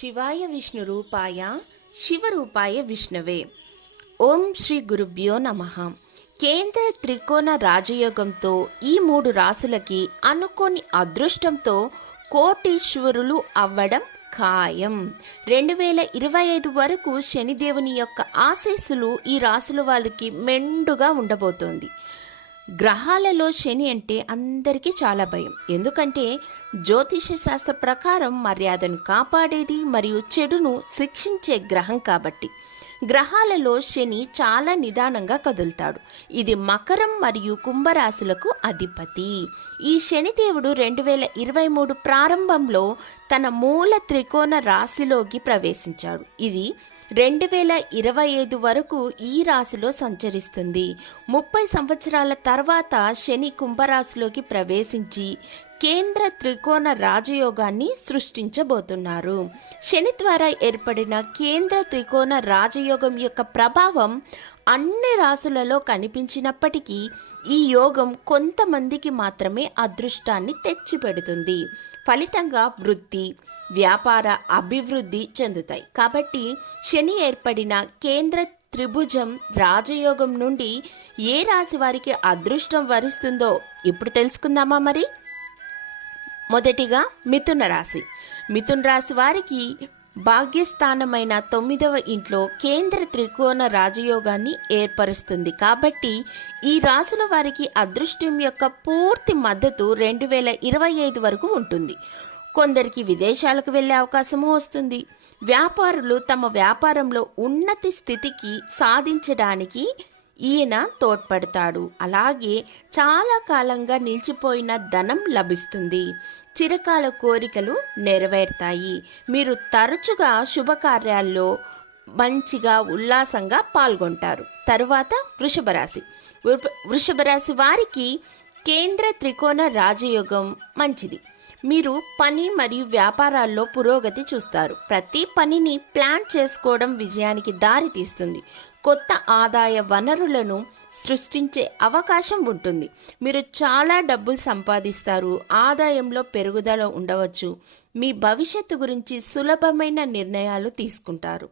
శివాయ విష్ణు రూపాయ శివరూపాయ విష్ణవే. ఓం శ్రీ గురుభ్యో నమ. కేంద్ర త్రికోణ రాజయోగంతో ఈ మూడు రాసులకి అనుకోని అదృష్టంతో కోటీశ్వరులు అవ్వడం ఖాయం. రెండు వేల ఇరవై ఐదు వరకు శనిదేవుని యొక్క ఆశీస్సులు ఈ రాసుల వాళ్ళకి మెండుగా ఉండబోతోంది. గ్రహాలలో శని అంటే అందరికీ చాలా భయం. ఎందుకంటే జ్యోతిష శాస్త్ర ప్రకారం మర్యాదను కాపాడేది మరియు చెడును శిక్షించే గ్రహం కాబట్టి. గ్రహాలలో శని చాలా నిదానంగా కదులుతాడు. ఇది మకరం మరియు కుంభరాశులకు అధిపతి. ఈ శనిదేవుడు రెండు వేల ఇరవై మూడు ప్రారంభంలో తన మూల త్రికోణ రాశిలోకి ప్రవేశించాడు. ఇది రెండు వేల ఇరవై ఐదు వరకు ఈ రాశిలో సంచరిస్తుంది. ముప్పై సంవత్సరాల తర్వాత శని కుంభరాశిలోకి ప్రవేశించి కేంద్ర త్రికోణ రాజయోగాన్ని సృష్టించబోతున్నారు. శని ద్వారా ఏర్పడిన కేంద్ర త్రికోణ రాజయోగం యొక్క ప్రభావం అన్ని రాసులలో కనిపించినప్పటికీ ఈ యోగం కొంతమందికి మాత్రమే అదృష్టాన్ని తెచ్చిపెడుతుంది. ఫలితంగా వృత్తి వ్యాపార అభివృద్ధి చెందుతాయి. కాబట్టి శని ఏర్పడిన కేంద్ర త్రిభుజం రాజయోగం నుండి ఏ రాశి వారికి అదృష్టం వరిస్తుందో ఇప్పుడు తెలుసుకుందామా మరి? మొదటిగా మిథున రాశి. మిథున రాశి వారికి భాగ్యస్థానమైన తొమ్మిదవ ఇంట్లో కేంద్ర త్రికోణ రాజయోగాన్ని ఏర్పరుస్తుంది. కాబట్టి ఈ రాసుల వారికి అదృష్టం యొక్క పూర్తి మద్దతు రెండు వేల ఇరవై ఐదు వరకు ఉంటుంది. కొందరికి విదేశాలకు వెళ్ళే అవకాశము వస్తుంది. వ్యాపారులు తమ వ్యాపారంలో ఉన్నతి స్థితికి సాధించడానికి ఈయన తోడ్పడతాడు. అలాగే చాలా కాలంగా నిలిచిపోయిన ధనం లభిస్తుంది. చిరకాల కోరికలు నెరవేరుతాయి. మీరు తరచుగా శుభకార్యాల్లో మంచిగా ఉల్లాసంగా పాల్గొంటారు. తరువాత వృషభ రాశి వృషభ రాశి వారికి కేంద్ర త్రికోణ రాజయోగం మంచిది. మీరు పని మరియు వ్యాపారాల్లో పురోగతి చూస్తారు. ప్రతి పనిని ప్లాన్ చేసుకోవడం విజయానికి దారి తీస్తుంది. కొత్త ఆదాయ వనరులను సృష్టించే అవకాశం ఉంటుంది. మీరు చాలా డబ్బులు సంపాదిస్తారు. ఆదాయంలో పెరుగుదల ఉండవచ్చు. మీ భవిష్యత్తు గురించి సులభమైన నిర్ణయాలు తీసుకుంటారు.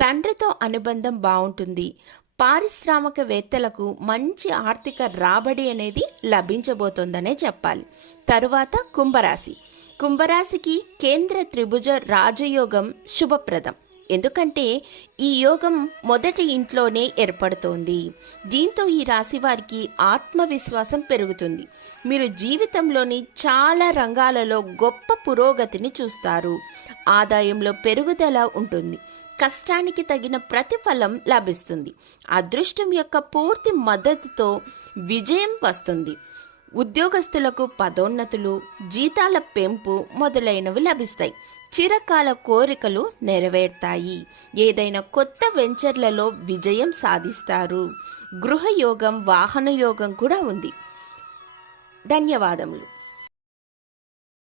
తండ్రితో అనుబంధం బాగుంటుంది. పారిశ్రామికవేత్తలకు మంచి ఆర్థిక రాబడి అనేది లభించబోతోందనే చెప్పాలి. తరువాత కుంభరాశి. కుంభరాశికి కేంద్ర త్రిభుజ రాజయోగం శుభప్రదం. ఎందుకంటే ఈ యోగం మొదటి ఇంట్లోనే ఏర్పడుతోంది. దీంతో ఈ రాశి వారికి ఆత్మవిశ్వాసం పెరుగుతుంది. మీరు జీవితంలోని చాలా రంగాలలో గొప్ప పురోగతిని చూస్తారు. ఆదాయంలో పెరుగుదల ఉంటుంది. కష్టానికి తగిన ప్రతిఫలం లభిస్తుంది. అదృష్టం యొక్క పూర్తి మద్దతుతో విజయం వస్తుంది. ఉద్యోగస్తులకు పదోన్నతులు జీతాల పెంపు మొదలైనవి లభిస్తాయి. చిరకాల కోరికలు నెరవేరుతాయి. ఏదైనా కొత్త వెంచర్లలో విజయం సాధిస్తారు. గృహయోగం వాహన యోగం కూడా ఉంది. ధన్యవాదములు.